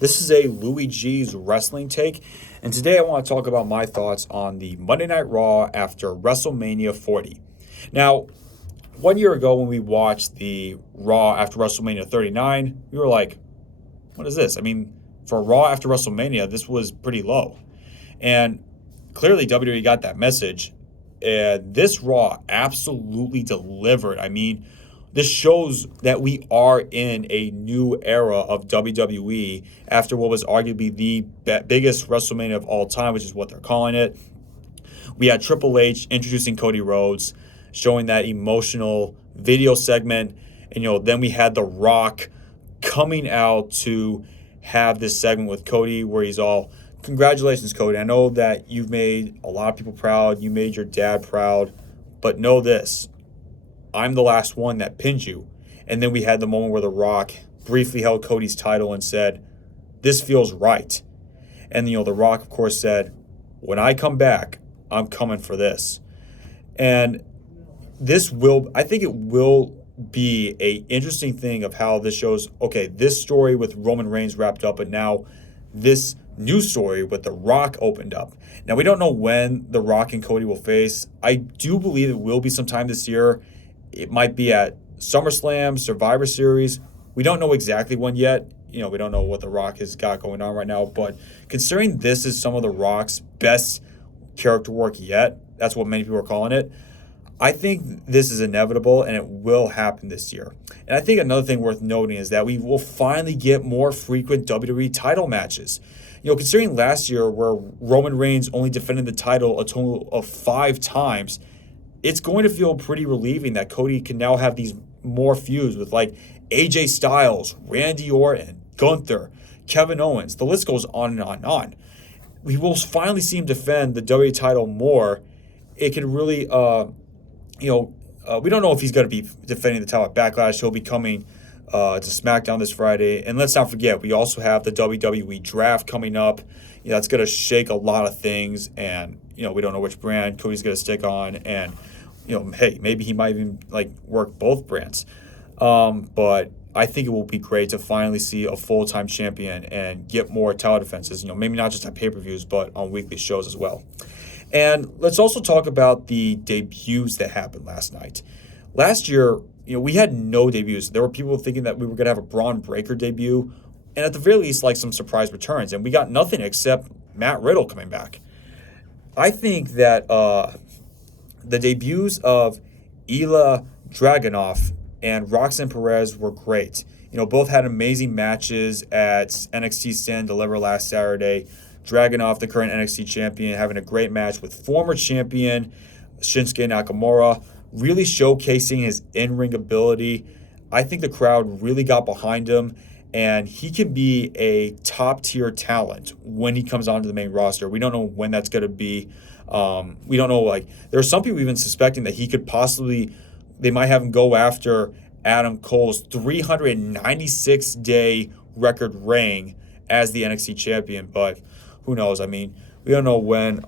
This is a Louis G's wrestling take, and today I want to talk about my thoughts on the Monday Night Raw after WrestleMania 40. Now, 1 year ago when we watched the Raw after WrestleMania 39, we were like, what is this? I mean, for Raw after WrestleMania, this was pretty low. And clearly WWE got that message, and this Raw absolutely delivered. I mean, this shows that we are in a new era of WWE after what was arguably the biggest WrestleMania of all time, which is what they're calling it. We had Triple H introducing Cody Rhodes, showing that emotional video segment. And, then we had The Rock coming out to have this segment with Cody where he's all, congratulations, Cody. I know that you've made a lot of people proud. You made your dad proud. But know this. I'm the last one that pinned you. And then we had the moment where The Rock briefly held Cody's title and said, this feels right. And, The Rock, of course, said, when I come back, I'm coming for this. And I think it will be a interesting thing of how this shows, okay, this story with Roman Reigns wrapped up, but now this new story with The Rock opened up. Now, we don't know when The Rock and Cody will face. I do believe it will be sometime this year. It might be at SummerSlam, Survivor Series. We don't know exactly when yet. We don't know what The Rock has got going on right now. But considering this is some of The Rock's best character work yet, that's what many people are calling it, I think this is inevitable and it will happen this year. And I think another thing worth noting is that we will finally get more frequent WWE title matches. Considering last year where Roman Reigns only defended the title a total of 5 times, it's going to feel pretty relieving that Cody can now have these more feuds with like AJ Styles, Randy Orton, Gunther, Kevin Owens. The list goes on and on and on. We will finally see him defend the WWE title more. It can really, we don't know if he's going to be defending the title at Backlash. He'll be coming to SmackDown this Friday. And let's not forget, we also have the WWE draft coming up. That's going to shake a lot of things. And, we don't know which brand Cody's going to stick on. And, hey, maybe he might even work both brands. But I think it will be great to finally see a full-time champion and get more title defenses. Maybe not just at pay-per-views, but on weekly shows as well. And let's also talk about the debuts that happened last night. Last year, we had no debuts. There were people thinking that we were going to have a Braun Breaker debut, and at the very least, some surprise returns. And we got nothing except Matt Riddle coming back. I think that the debuts of Ilya Dragunov and Roxanne Perez were great. Both had amazing matches at NXT Stand Deliver last Saturday. Dragunov, the current NXT champion, having a great match with former champion Shinsuke Nakamura, really showcasing his in-ring ability. I think the crowd really got behind him, and he can be a top-tier talent when he comes onto the main roster. We don't know when that's going to be. We don't know, there are some people even suspecting that he could possibly, they might have him go after Adam Cole's 396-day record reign as the NXT champion, but who knows? I mean, we don't know when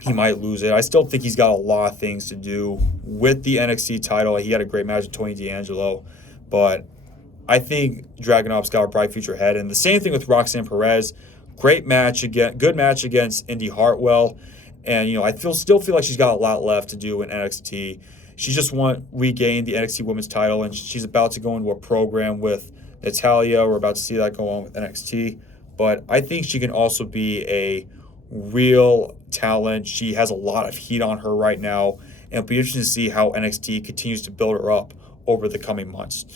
he might lose it. I still think he's got a lot of things to do with the NXT title. He had a great match with Tony D'Angelo, but I think Dragunov's got a bright future ahead. And the same thing with Roxanne Perez. Great match again, good match against Indy Hartwell. And, I still feel like she's got a lot left to do in NXT. She just regained the NXT Women's title, and she's about to go into a program with Natalya. We're about to see that go on with NXT. But I think she can also be a real talent. She has a lot of heat on her right now, and it'll be interesting to see how NXT continues to build her up over the coming months.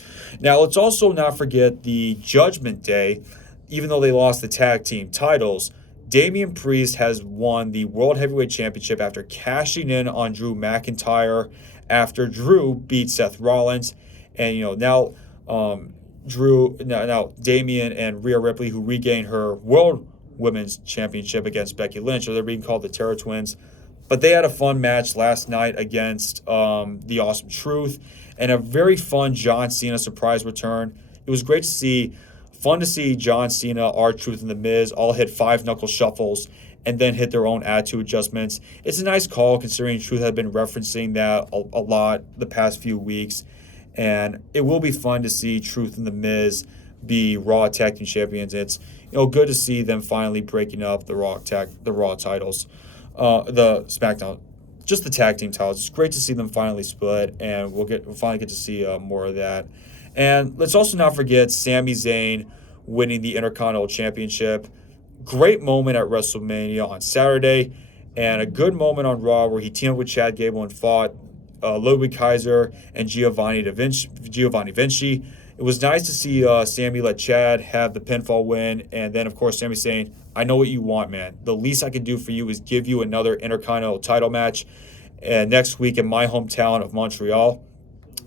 Now, let's also not forget the Judgment Day. Even though they lost the tag team titles, Damian Priest has won the World Heavyweight Championship after cashing in on Drew McIntyre after Drew beat Seth Rollins. And, now Damian and Rhea Ripley, who regained her World Women's Championship against Becky Lynch, or they're being called the Terror Twins. But they had a fun match last night against the Awesome Truth, and a very fun John Cena surprise return. It was great to see. Fun to see John Cena, R-Truth, and The Miz all hit 5-knuckle shuffles and then hit their own attitude adjustments. It's a nice call considering Truth had been referencing that a lot the past few weeks. And it will be fun to see Truth and The Miz be Raw Tag Team Champions. It's good to see them finally breaking up the Raw titles, the SmackDown, just the tag team titles. It's great to see them finally split, and we'll finally get to see more of that. And let's also not forget Sami Zayn winning the Intercontinental Championship. Great moment at WrestleMania on Saturday, and a good moment on Raw where he teamed up with Chad Gable and fought Ludwig Kaiser and Giovanni Vinci. It was nice to see Sami let Chad have the pinfall win, and then, of course, Sami saying, I know what you want, man. The least I can do for you is give you another Intercontinental title match next week in my hometown of Montreal.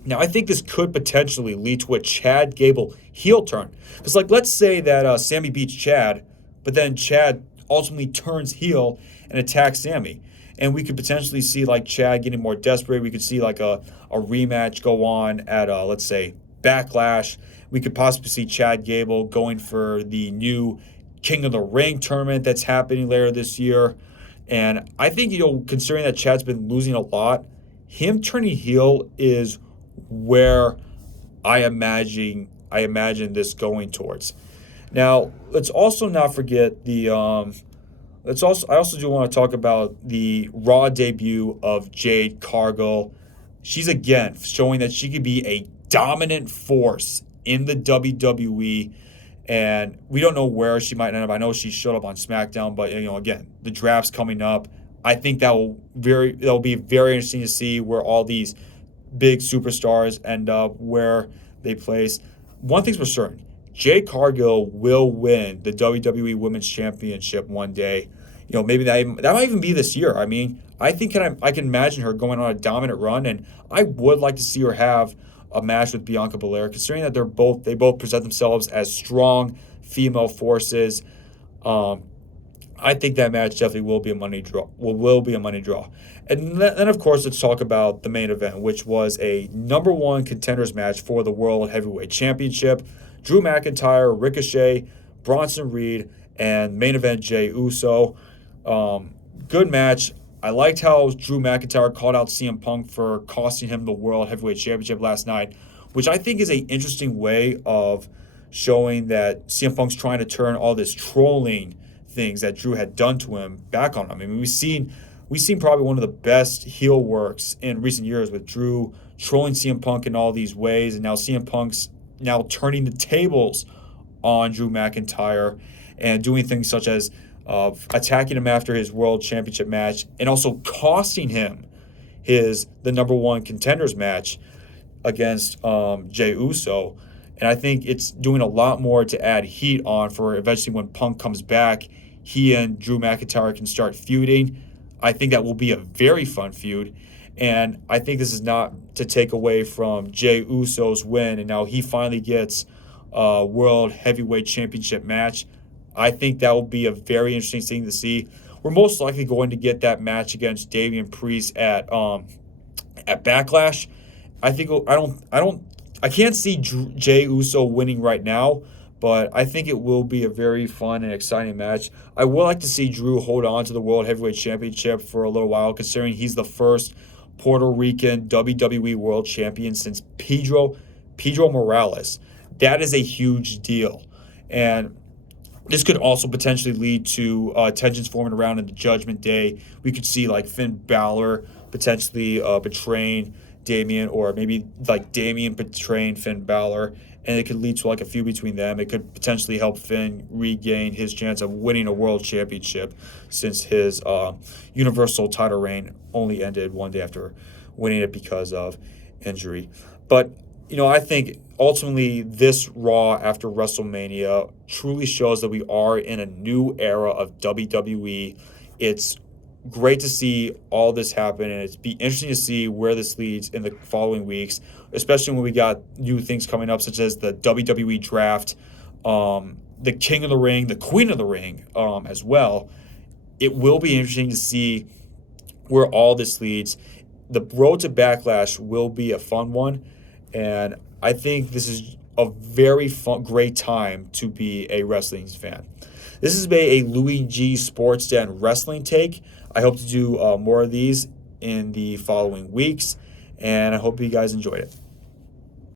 Now, I think this could potentially lead to a Chad Gable heel turn. Because, let's say that Sami beats Chad, but then Chad ultimately turns heel and attacks Sami. And we could potentially see, Chad getting more desperate. We could see, a rematch go on at, let's say, Backlash. We could possibly see Chad Gable going for the new King of the Ring tournament that's happening later this year. And I think, considering that Chad's been losing a lot, him turning heel is where I imagine this going towards. Now, let's also not forget I also do want to talk about the Raw debut of Jade Cargill. She's again showing that she could be a dominant force in the WWE, and we don't know where she might end up. I know she showed up on SmackDown, but again, the draft's coming up. I think that'll be very interesting to see where all these big superstars end up, where they place. One thing's for certain, Jade Cargill will win the WWE Women's Championship one day. Maybe that might even be this year. I mean, I think I can imagine her going on a dominant run, and I would like to see her have a match with Bianca Belair, considering that they both present themselves as strong female forces. I think that match definitely will be a money draw. Will be a money draw. And then, of course, let's talk about the main event, which was a number one contenders match for the World Heavyweight Championship. Drew McIntyre, Ricochet, Bronson Reed, and main event Jey Uso. Good match. I liked how Drew McIntyre called out CM Punk for costing him the World Heavyweight Championship last night, which I think is an interesting way of showing that CM Punk's trying to turn all this trolling things that Drew had done to him back on him. I mean, we've seen probably one of the best heel works in recent years with Drew trolling CM Punk in all these ways, and now CM Punk's now turning the tables on Drew McIntyre and doing things such as attacking him after his World Championship match and also costing him the number one contenders match against Jey Uso. And I think it's doing a lot more to add heat on for eventually when Punk comes back, he and Drew McIntyre can start feuding. I think that will be a very fun feud. And I think this is not to take away from Jey Uso's win, and now he finally gets a World Heavyweight Championship match. I think that will be a very interesting thing to see. We're most likely going to get that match against Damian Priest at Backlash. I can't see Jey Uso winning right now, but I think it will be a very fun and exciting match. I would like to see Drew hold on to the World Heavyweight Championship for a little while, considering he's the first Puerto Rican WWE World Champion since Pedro Morales. That is a huge deal. And this could also potentially lead to tensions forming around in the Judgment Day. We could see Finn Balor potentially betraying Damian, or maybe Damian betraying Finn Balor, and it could lead to a feud between them. It could potentially help Finn regain his chance of winning a world championship, since his Universal title reign only ended one day after winning it because of injury. But I think ultimately this Raw after WrestleMania truly shows that we are in a new era of WWE. It's great to see all this happen, and it's be interesting to see where this leads in the following weeks, especially when we got new things coming up, such as the WWE draft, the King of the Ring, the Queen of the Ring, as well. It will be interesting to see where all this leads. The road to Backlash will be a fun one, and I think this is a very great time to be a wrestling fan. This has been a Louis G Sports Den wrestling take. I hope to do more of these in the following weeks, and I hope you guys enjoyed it.